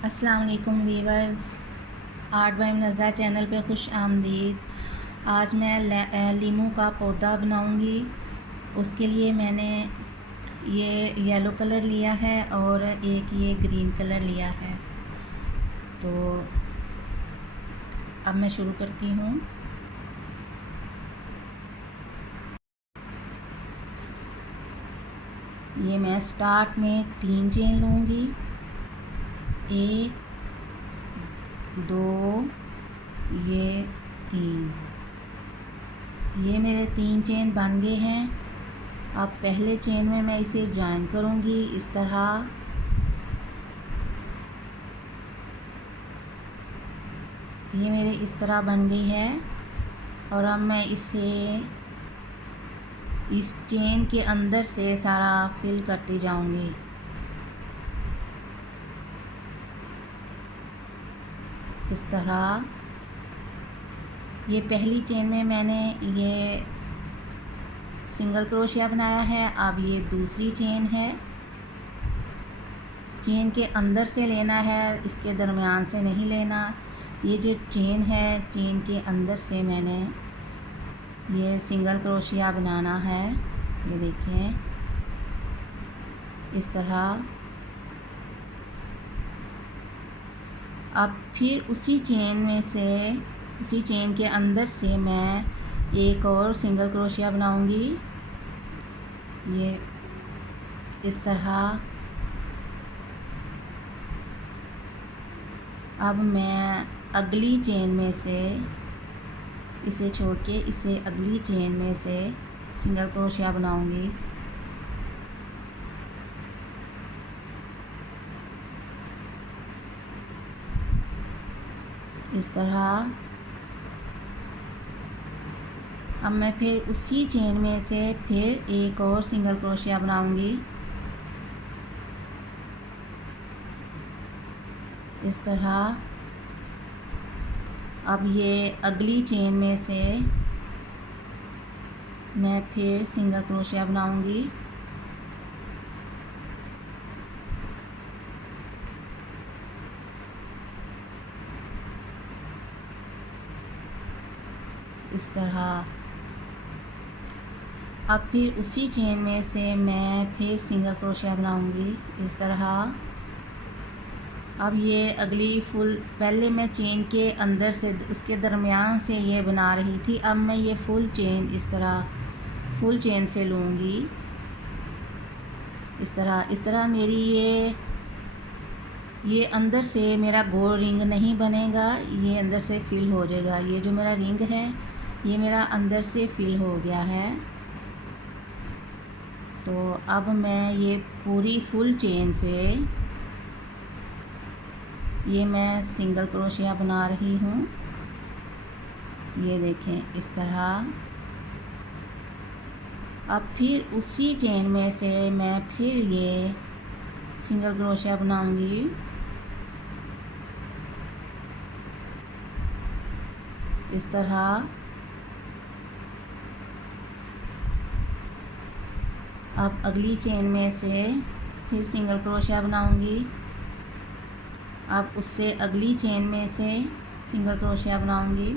अस्सलाम वालेकुम viewers, art by Munazza channel पे खुश आमदीद। आज मैं लीमू का पौधा बनाऊंगी। उसके लिए मैंने ये येलो कलर लिया है और एक ये ग्रीन कलर लिया है। तो अब मैं शुरू करती हूँ। ये मैं स्टार्ट में 3 चेन लूँगी। 1 2 ये 3। ये मेरे 3 चेन बन गए हैं। अब पहले चेन में मैं इसे जॉइन करूँगी इस तरह। ये मेरे इस तरह बन गई है और अब मैं इसे इस चेन के अंदर से सारा फिल करती जाऊँगी। इस तरह ये पहली चेन में मैंने ये सिंगल क्रोशिया बनाया है। अब ये दूसरी चेन है। चेन के अंदर से लेना है, इसके दरमियान से नहीं लेना। ये जो चेन है, चेन के अंदर से मैंने ये सिंगल क्रोशिया बनाना है। ये देखिए इस तरह। अब फिर उसी चेन में से, उसी चेन के अंदर से मैं एक और सिंगल क्रोशिया बनाऊंगी। ये इस तरह। अब मैं अगली चेन में से इसे छोड़ के इसे अगली चेन में से सिंगल क्रोशिया बनाऊंगी। इस तरह। अब मैं फिर उसी चेन में से फिर एक और सिंगल क्रोशिया बनाऊंगी इस तरह। अब ये अगली चेन में से मैं फिर सिंगल क्रोशिया बनाऊंगी। इस तरह। अब फिर उसी चेन में से मैं फिर सिंगल क्रोशिया बनाऊंगी इस तरह। अब ये अगली फुल, पहले मैं चेन के अंदर से इसके दरमियान से ये बना रही थी। अब मैं ये फुल चेन इस तरह फुल चेन से लूँगी इस तरह। इस तरह मेरी ये अंदर से मेरा गोल रिंग नहीं बनेगा, ये अंदर से फिल हो जाएगा। ये जो मेरा रिंग है ये मेरा अंदर से फिल हो गया है। तो अब मैं ये पूरी फुल चेन से ये मैं सिंगल क्रोशिया बना रही हूँ। ये देखें इस तरह। अब फिर उसी चेन में से मैं फिर ये सिंगल क्रोशिया बनाऊंगी। इस तरह। अब अगली चेन में से फिर सिंगल क्रोशिया बनाऊंगी। अब उससे अगली चेन में से सिंगल क्रोशिया बनाऊंगी।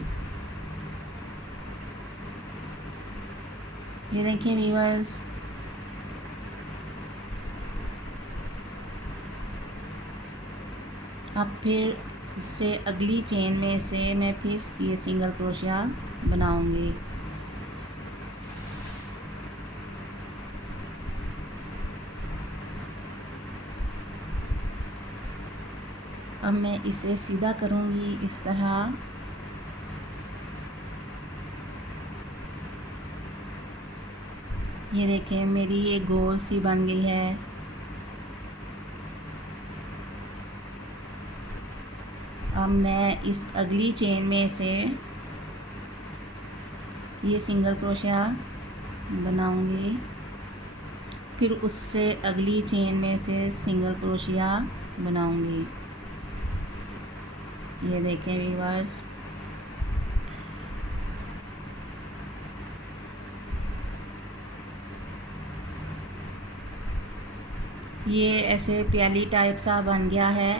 ये देखिए व्यूअर्स। अब फिर उससे अगली चेन में से मैं फिर ये सिंगल क्रोशिया बनाऊंगी। अब मैं इसे सीधा करूंगी इस तरह। ये देखें मेरी ये गोल सी बन गई है। अब मैं इस अगली चेन में से ये सिंगल क्रोशिया बनाऊंगी। फिर उससे अगली चेन में से सिंगल क्रोशिया बनाऊंगी। ये देखें व्यूअर्स। ये ऐसे प्याली टाइप सा बन गया है।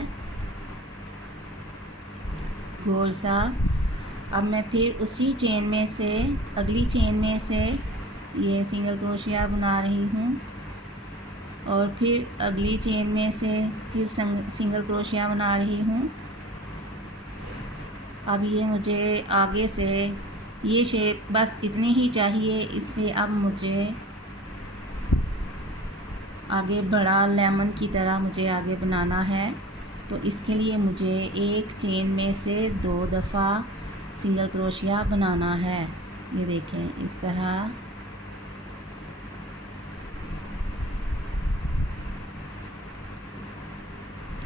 गोल सा। अब मैं फिर उसी चेन में से, अगली चेन में से ये सिंगल क्रोशिया बना रही हूँ और फिर अगली चेन में से फिर सिंगल क्रोशिया बना रही हूँ। अब ये मुझे आगे से ये शेप बस इतनी ही चाहिए, इससे अब मुझे आगे बड़ा लेमन की तरह मुझे आगे बनाना है। तो इसके लिए मुझे एक चेन में से 2 दफ़ा सिंगल क्रोशिया बनाना है। ये देखें इस तरह।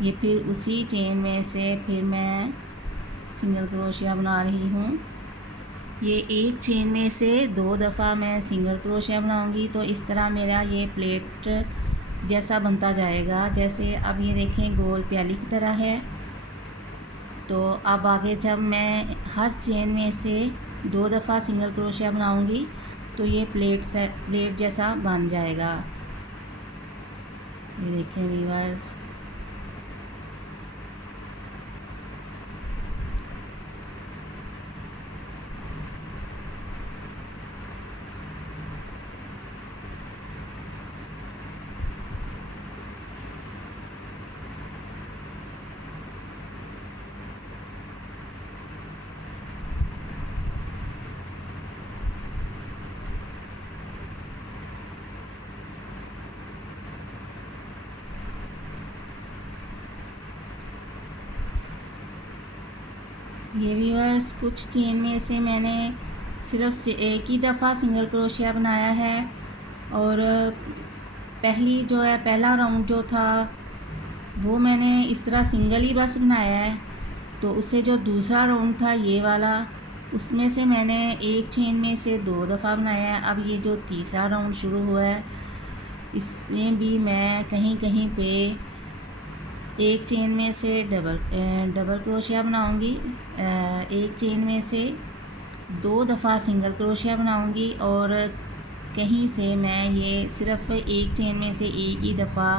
ये फिर उसी चेन में से फिर मैं सिंगल क्रोशिया बना रही हूँ। ये एक चेन में से 2 दफ़ा मैं सिंगल क्रोशिया बनाऊंगी तो इस तरह मेरा ये प्लेट जैसा बनता जाएगा। जैसे अब ये देखें गोल प्याली की तरह है। तो अब आगे जब मैं हर चेन में से 2 दफ़ा सिंगल क्रोशिया बनाऊंगी तो ये प्लेट जैसा बन जाएगा। ये देखें व्यूअर्स। ये व्यूअर्स कुछ चेन में से मैंने सिर्फ एक ही दफ़ा सिंगल क्रोशिया बनाया है और पहला राउंड जो था वो मैंने इस तरह सिंगल ही बस बनाया है। तो उससे जो दूसरा राउंड था ये वाला, उसमें से मैंने एक चेन में से 2 दफ़ा बनाया है। अब ये जो तीसरा राउंड शुरू हुआ है इसमें भी मैं कहीं कहीं पे एक चेन में से डबल क्रोशिया बनाऊंगी, एक चेन में से 2 दफ़ा सिंगल क्रोशिया बनाऊंगी और कहीं से मैं ये सिर्फ एक चेन में से एक ही दफ़ा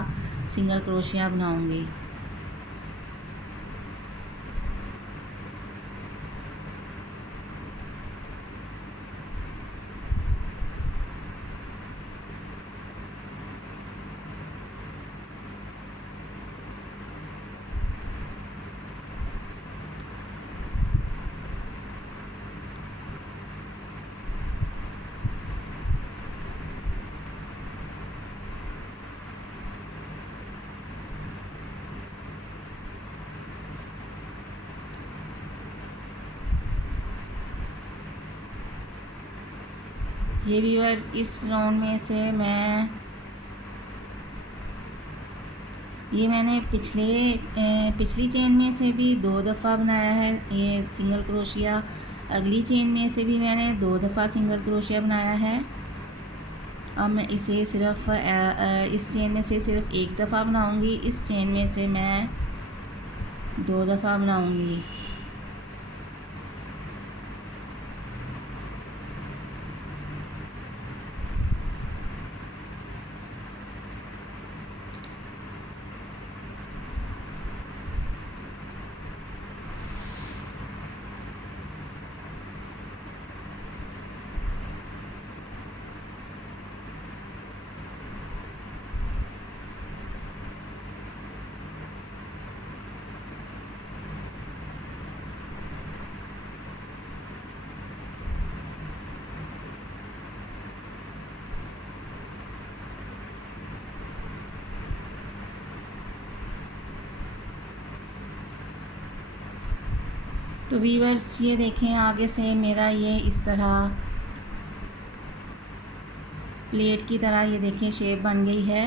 सिंगल क्रोशिया बनाऊंगी। ये व्यूअर्स इस राउंड में से मैंने पिछली चेन में से भी 2 दफ़ा बनाया है ये सिंगल क्रोशिया। अगली चेन में से भी मैंने 2 दफ़ा सिंगल क्रोशिया बनाया है। अब मैं इसे सिर्फ इस चेन में से सिर्फ एक दफ़ा बनाऊंगी, इस चेन में से मैं 2 दफ़ा बनाऊंगी। तो व्यूअर्स ये देखें आगे से मेरा ये इस तरह प्लेट की तरह ये देखें शेप बन गई है।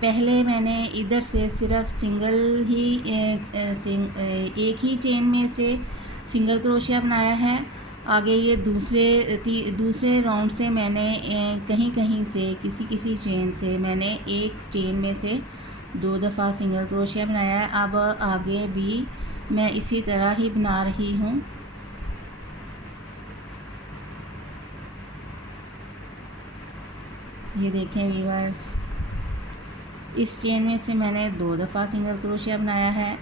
पहले मैंने इधर से सिर्फ सिंगल ही एक ही चेन में से सिंगल क्रोशिया बनाया है। आगे ये दूसरे राउंड से मैंने कहीं कहीं से किसी चेन से मैंने एक चेन में से 2 दफ़ा सिंगल क्रोशिया बनाया है। अब आगे भी मैं इसी तरह ही बना रही हूँ। ये देखें व्यूअर्स। इस चेन में से मैंने 2 दफ़ा सिंगल क्रोशिया बनाया है।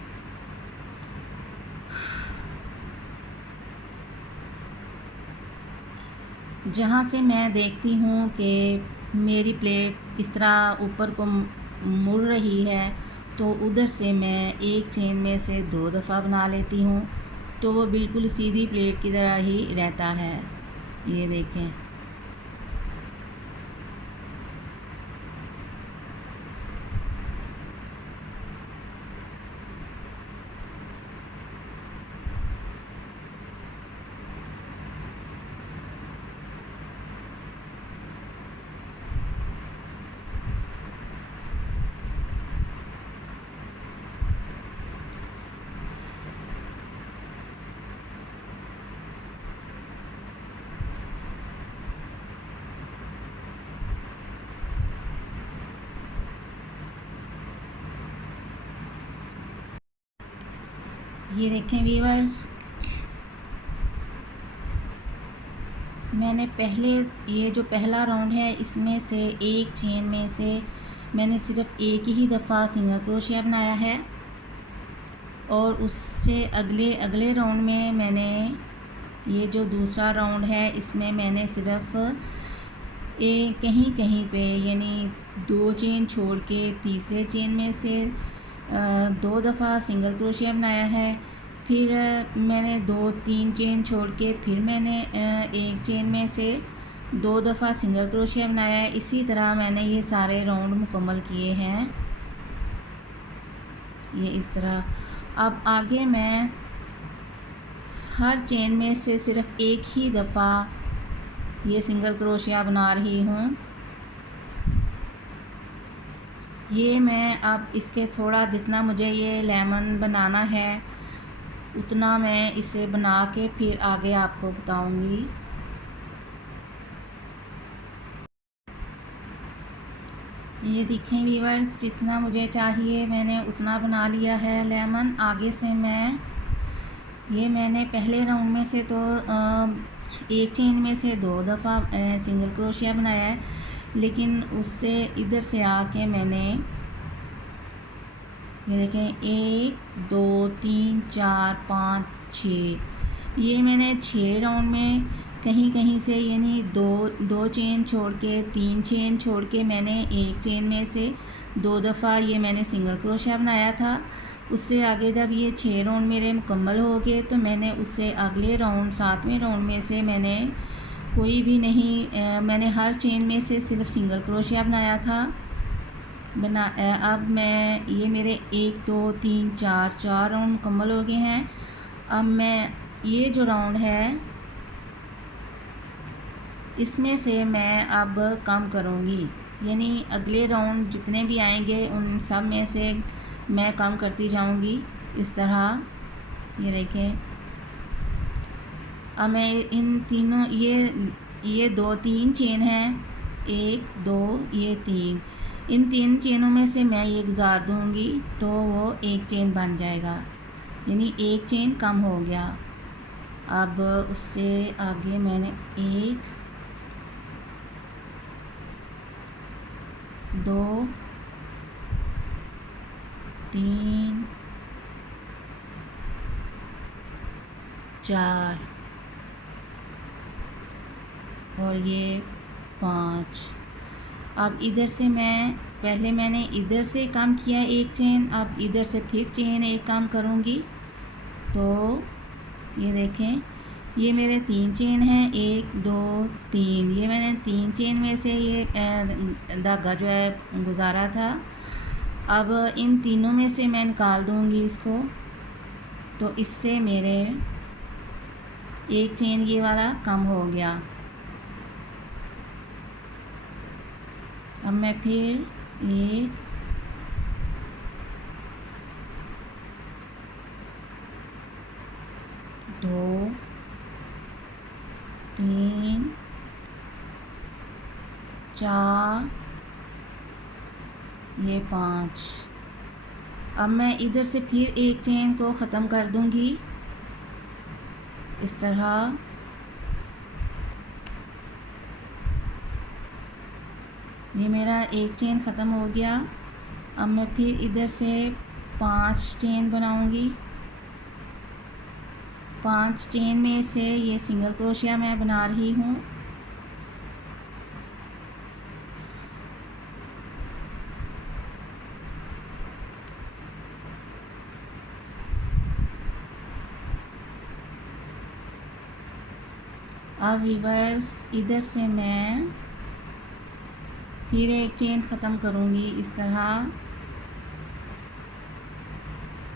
जहाँ से मैं देखती हूँ कि मेरी प्लेट इस तरह ऊपर को मुड़ रही है, तो उधर से मैं एक चेन में से 2 दफ़ा बना लेती हूँ, तो वो बिल्कुल सीधी प्लेट की तरह ही रहता है। ये देखें। ये देखें व्यूअर्स, मैंने पहले ये जो पहला राउंड है इसमें से एक चेन में से मैंने सिर्फ एक ही दफ़ा सिंगल क्रोशिया बनाया है, और उससे अगले राउंड में मैंने ये जो दूसरा राउंड है इसमें मैंने सिर्फ कहीं कहीं पे यानी 2 चेन छोड़ के तीसरे चेन में से 2 दफ़ा सिंगल क्रोशिया बनाया है। फिर मैंने 2-3 चेन छोड़ के फिर मैंने एक चेन में से 2 दफ़ा सिंगल क्रोशिया बनाया है। इसी तरह मैंने ये सारे राउंड मुकम्मल किए हैं, ये इस तरह। अब आगे मैं हर चेन में से सिर्फ एक ही दफ़ा ये सिंगल क्रोशिया बना रही हूँ। ये मैं अब इसके थोड़ा जितना मुझे ये लेमन बनाना है उतना मैं इसे बना के फिर आगे आपको बताऊंगी। ये देखें व्यूअर्स, जितना मुझे चाहिए मैंने उतना बना लिया है लेमन। आगे से मैंने पहले राउंड में से तो एक चेन में से 2 दफ़ा सिंगल क्रोशिया बनाया है, लेकिन उससे इधर से आके मैंने ये देखें 1 2 3 4 5 6, ये मैंने 6 राउंड में कहीं कहीं से यानी दो चेन छोड़ के 3 चेन छोड़ के मैंने एक चेन में से 2 दफ़ा ये मैंने सिंगल क्रोशिया बनाया था। उससे आगे जब ये 6 राउंड मेरे मुकम्मल हो गए तो मैंने उससे अगले राउंड 7वें राउंड में से मैंने कोई भी नहीं मैंने हर चेन में से सिर्फ सिंगल क्रोशिया बनाया था। अब मैं ये मेरे 1 2 3 4 राउंड मुकम्मल हो गए हैं। अब मैं ये जो राउंड है इसमें से मैं अब कम करूँगी, यानी अगले राउंड जितने भी आएंगे उन सब में से मैं कम करती जाऊँगी इस तरह। ये देखें, अब मैं इन तीनों ये 2-3 चेन हैं, 1 2 ये 3, इन 3 चेनों में से मैं ये गुजार दूँगी तो वो एक चेन बन जाएगा, यानी एक चेन कम हो गया। अब उससे आगे मैंने 1 2 3 4 और ये 5। अब इधर से पहले मैंने इधर से कम किया एक चेन, अब इधर से फिर चेन एक कम करूँगी। तो ये देखें, ये मेरे 3 चेन हैं, 1 2 3, ये मैंने 3 चेन में से ये धागा जो है गुजारा था। अब इन तीनों में से मैं निकाल दूँगी इसको, तो इससे मेरे एक चेन ये वाला कम हो गया। अब मैं फिर 1 2 3 4 ये 5। अब मैं इधर से फिर एक चेन को ख़त्म कर दूंगी इस तरह। ये मेरा एक चेन ख़त्म हो गया। अब मैं फिर इधर से 5 चेन बनाऊंगी। 5 चेन में से ये सिंगल क्रोशिया मैं बना रही हूँ। अब वीवर्स इधर से मैं फिर एक चेन ख़त्म करूँगी इस तरह।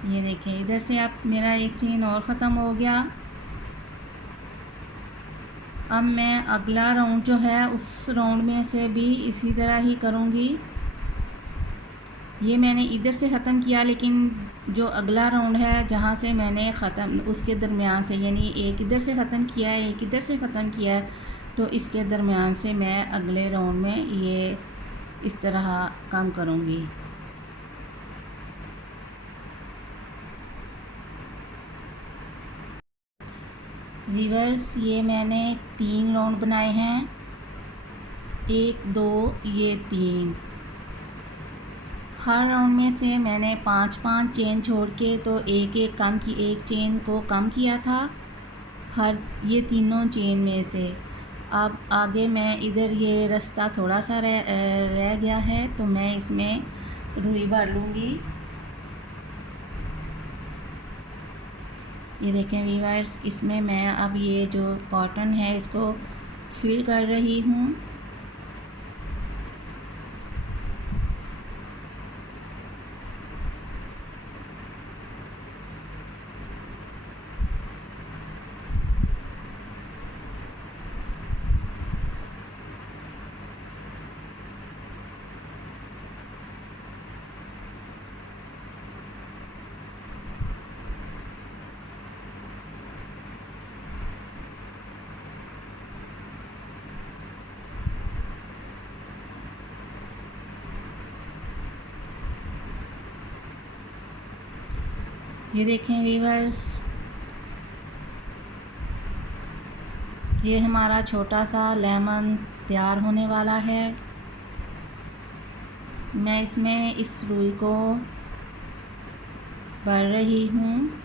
ये देखें, इधर से अब मेरा एक चेन और ख़त्म हो गया। अब मैं अगला राउंड जो है उस राउंड में से भी इसी तरह ही करूँगी। ये मैंने इधर से ख़त्म किया, लेकिन जो अगला राउंड है जहाँ से मैंने ख़त्म उसके दरमियान से, यानी एक इधर से ख़त्म किया है, एक इधर से ख़त्म किया है, तो इसके दरमियान से मैं अगले राउंड में ये इस तरह काम करूँगी। रिवर्स ये मैंने 3 राउंड बनाए हैं, 1 2 ये 3। हर राउंड में से मैंने 5-5 चेन छोड़ के तो एक चेन को कम किया था हर ये तीनों चेन में से। अब आगे मैं इधर ये रास्ता थोड़ा सा रह गया है, तो मैं इसमें रुई भर लूँगी। ये देखें वीवर्स, इसमें मैं अब ये जो कॉटन है इसको फिल कर रही हूँ। ये देखें वीवर्स, ये हमारा छोटा सा लेमन तैयार होने वाला है। मैं इसमें इस रुई को भर रही हूँ।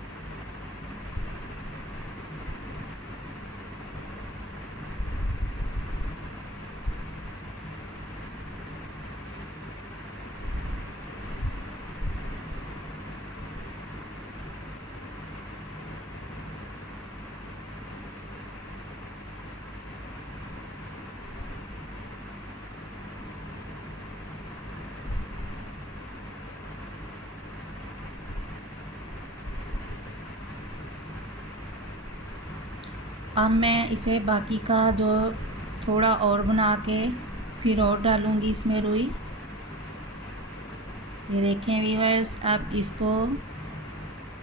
अब मैं इसे बाकी का जो थोड़ा और बना के फिर और डालूँगी इसमें रुई। ये देखें वीवर्स, अब इसको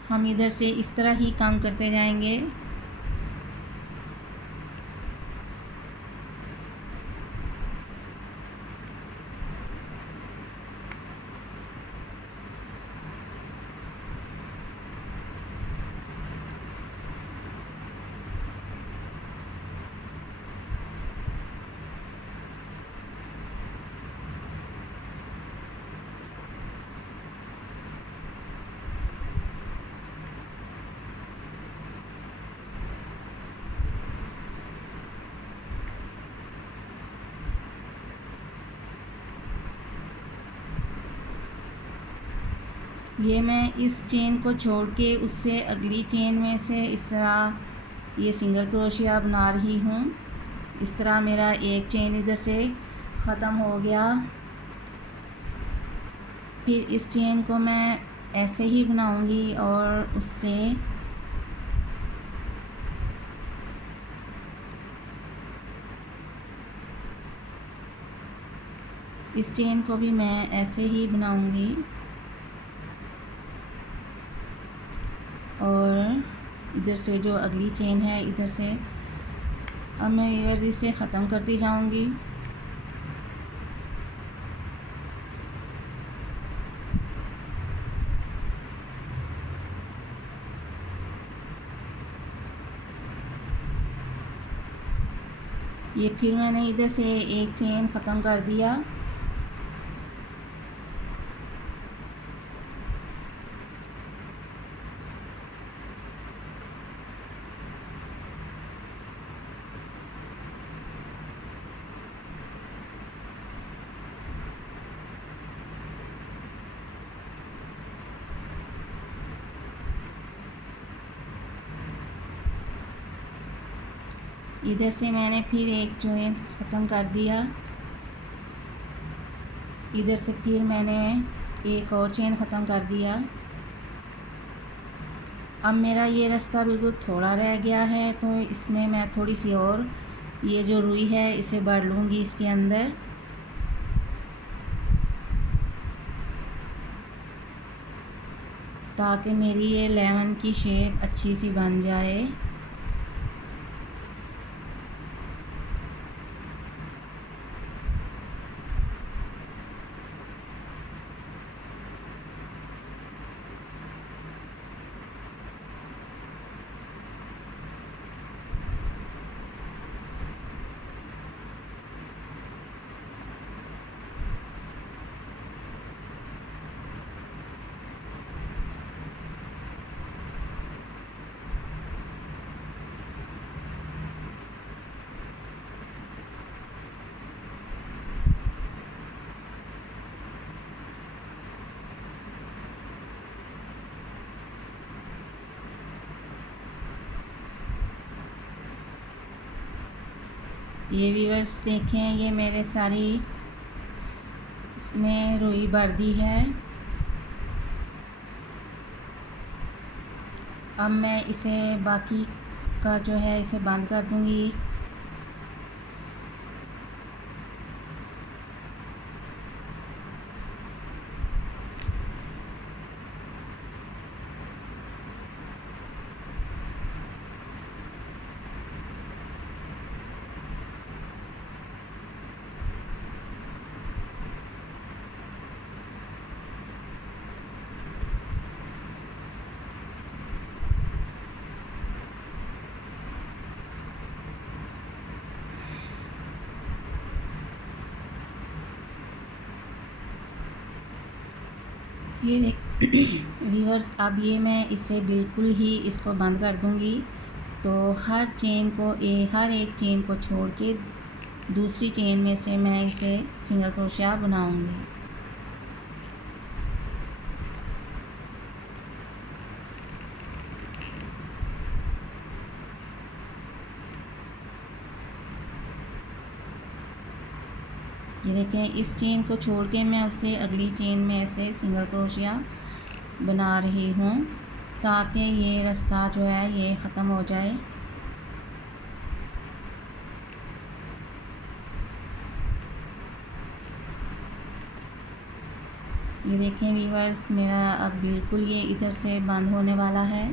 हम इधर से इस तरह ही काम करते जाएंगे। ये मैं इस चेन को छोड़ के उससे अगली चेन में से इस तरह ये सिंगल क्रोशिया बना रही हूँ। इस तरह मेरा एक चेन इधर से ख़त्म हो गया। फिर इस चेन को मैं ऐसे ही बनाऊँगी और उससे इस चेन को भी मैं ऐसे ही बनाऊँगी और इधर से जो अगली चेन है इधर से अब मैं वीवर्स इसे ख़त्म करती जाऊँगी। ये फिर मैंने इधर से एक चेन ख़त्म कर दिया। इधर से मैंने फिर एक चेन ख़त्म कर दिया, इधर से फिर मैंने एक और चेन ख़त्म कर दिया। अब मेरा ये रास्ता बिल्कुल थोड़ा रह गया है, तो इसमें मैं थोड़ी सी और ये जो रुई है इसे भर लूँगी इसके अंदर। ताकि मेरी ये लेमन की शेप अच्छी सी बन जाए। ये व्यूअर्स देखें, ये मेरे सारी इसमें रुई भर दी है। अब मैं इसे बाकी का जो है इसे बंद कर दूंगी। ये देख व्यूअर्स, अब ये मैं इसे बिल्कुल ही इसको बंद कर दूंगी। तो हर एक चेन को छोड़ के दूसरी चेन में से मैं इसे सिंगल क्रोशिया बनाऊंगी। ये देखें, इस चेन को छोड़ के मैं उसे अगली चेन में से सिंगल क्रोशिया बना रही हूँ, ताकि ये रास्ता जो है ये ख़त्म हो जाए। ये देखें व्यूअर्स, मेरा अब बिल्कुल ये इधर से बंद होने वाला है।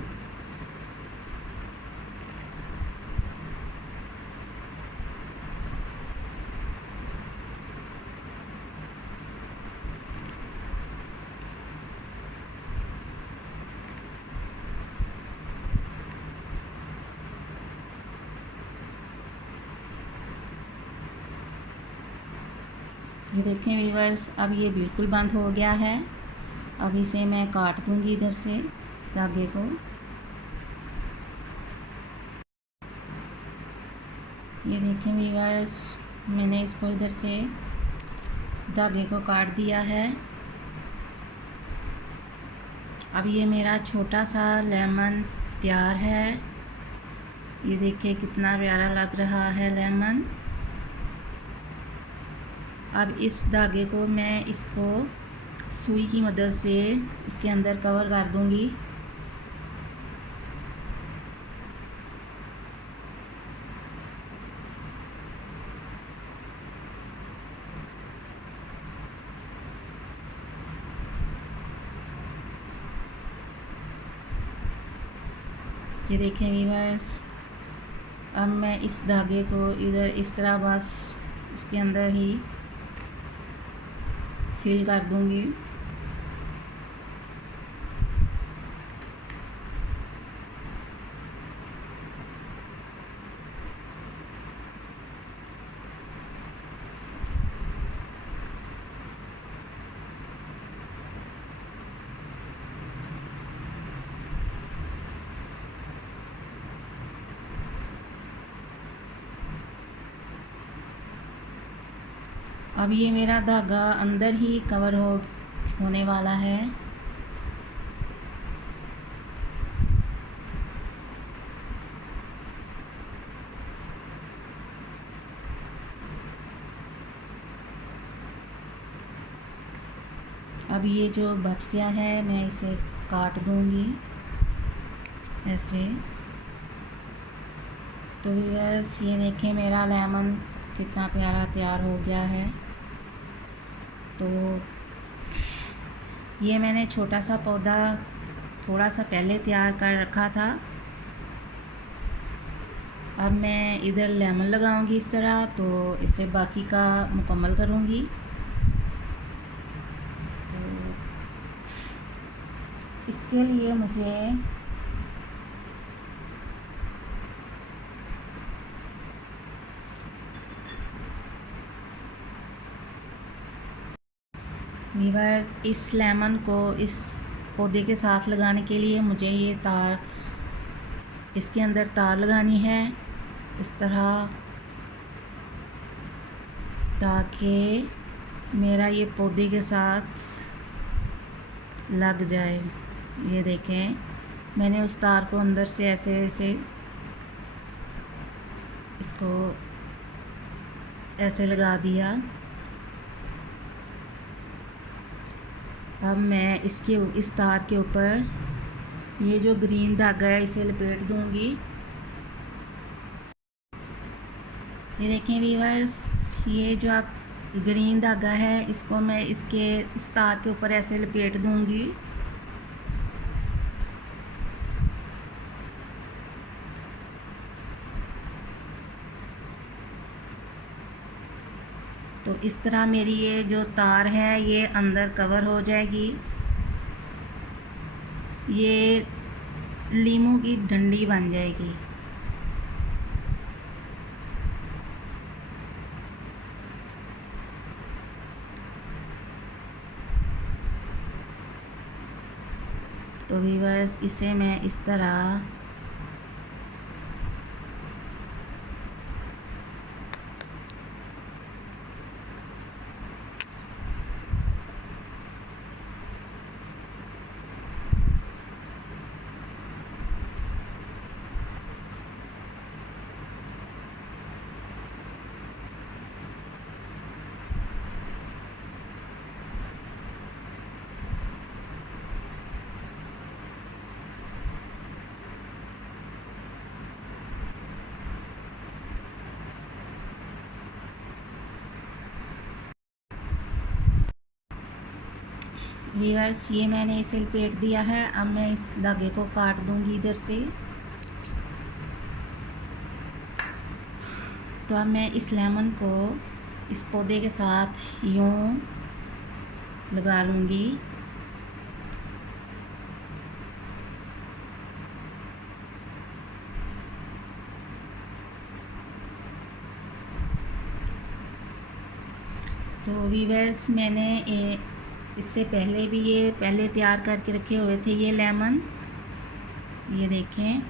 ये देखें व्यूअर्स, अब ये बिल्कुल बंद हो गया है। अब इसे मैं काट दूंगी इधर से धागे को। ये देखें व्यूअर्स, मैंने इसको इधर से धागे को काट दिया है। अब ये मेरा छोटा सा लेमन तैयार है। ये देखिए कितना प्यारा लग रहा है लेमन। अब इस धागे को मैं इसको सुई की मदद से इसके अंदर कवर कर दूंगी। ये देखें व्यूअर्स, अब मैं इस धागे को इधर इस तरह बस इसके अंदर ही फिल कर दूंगी। अब ये मेरा धागा अंदर ही कवर होने वाला है। अब ये जो बच गया है मैं इसे काट दूंगी ऐसे। तो व्यूअर्स ये देखें मेरा लेमन कितना प्यारा तैयार हो गया है। तो ये मैंने छोटा सा पौधा थोड़ा सा पहले तैयार कर रखा था। अब मैं इधर लेमन लगाऊंगी इस तरह, तो इससे बाकी का मुकम्मल करूंगी। तो इसके लिए मुझे व्यूअर्स इस लेमन को इस पौधे के साथ लगाने के लिए मुझे ये तार, इसके अंदर तार लगानी है इस तरह, ताकि मेरा ये पौधे के साथ लग जाए। ये देखें मैंने उस तार को अंदर से ऐसे ऐसे इसको ऐसे लगा दिया। अब मैं इसके इस तार के ऊपर ये जो ग्रीन धागा है इसे लपेट दूंगी। ये देखें व्यूअर्स, ये जो आप ग्रीन धागा है इसको मैं इसके इस तार के ऊपर ऐसे लपेट दूंगी। तो इस तरह मेरी ये जो तार है ये अंदर कवर हो जाएगी। ये लीमू की डंडी बन जाएगी। तो व्यूअर्स इसे मैं इस तरह व्यूअर्स ये मैंने इसे लपेट दिया है। अब मैं इस धागे को काट दूंगी इधर से। तो अब मैं इस लेमन को इस पौधे के साथ यूं लगा लूँगी। तो व्यूअर्स मैंने इससे पहले भी ये पहले तैयार करके रखे हुए थे ये लेमन। ये देखें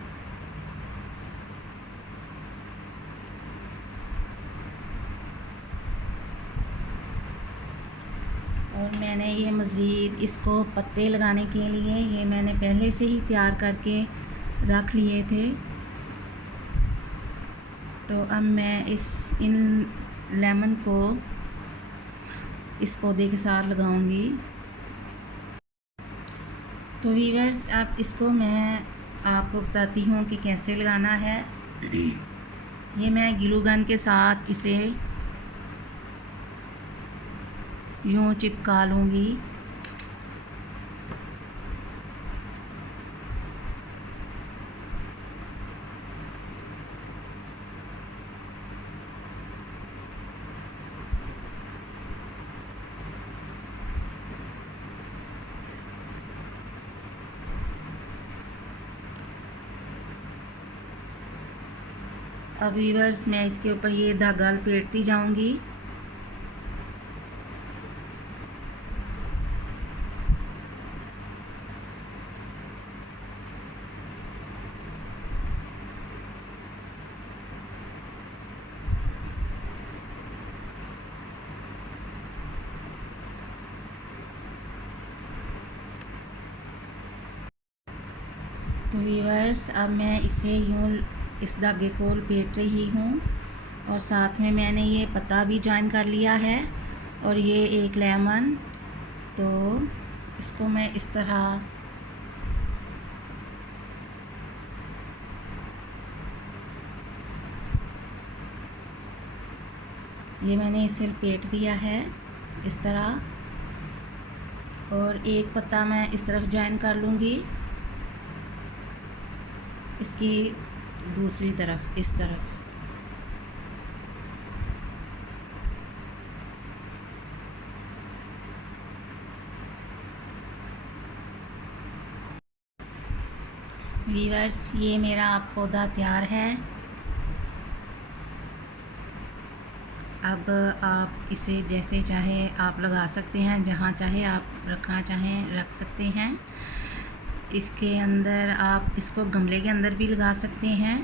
और मैंने ये मज़ीद इसको पत्ते लगाने के लिए ये मैंने पहले से ही तैयार करके रख लिए थे। तो अब मैं इन लेमन को इस पौधे के साथ लगाऊंगी। तो व्यूअर्स अब इसको मैं आपको बताती हूँ कि कैसे लगाना है। ये मैं ग्लू गन के साथ इसे यूँ चिपका लूँगी। अब व्यूअर्स मैं इसके ऊपर ये धागा लपेटती जाऊंगी। तो व्यूअर्स अब मैं इसे यूँ इस धागे को लपेट रही हूँ और साथ में मैंने ये पत्ता भी जॉइन कर लिया है और ये एक लेमन तो इसको मैं इस तरह ये मैंने इसे लपेट दिया है इस तरह, और एक पत्ता मैं इस तरफ जॉइन कर लूँगी इसकी दूसरी तरफ इस तरफ। व्यूअर्स, ये मेरा पौधा तैयार है। अब आप इसे जैसे चाहे आप लगा सकते हैं, जहाँ चाहे आप रखना चाहें रख सकते हैं। इसके अंदर आप इसको गमले के अंदर भी लगा सकते हैं,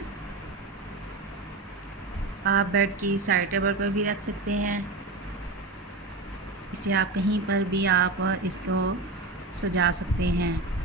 आप बेड की साइड टेबल पर भी रख सकते हैं। इसे आप कहीं पर भी आप इसको सजा सकते हैं।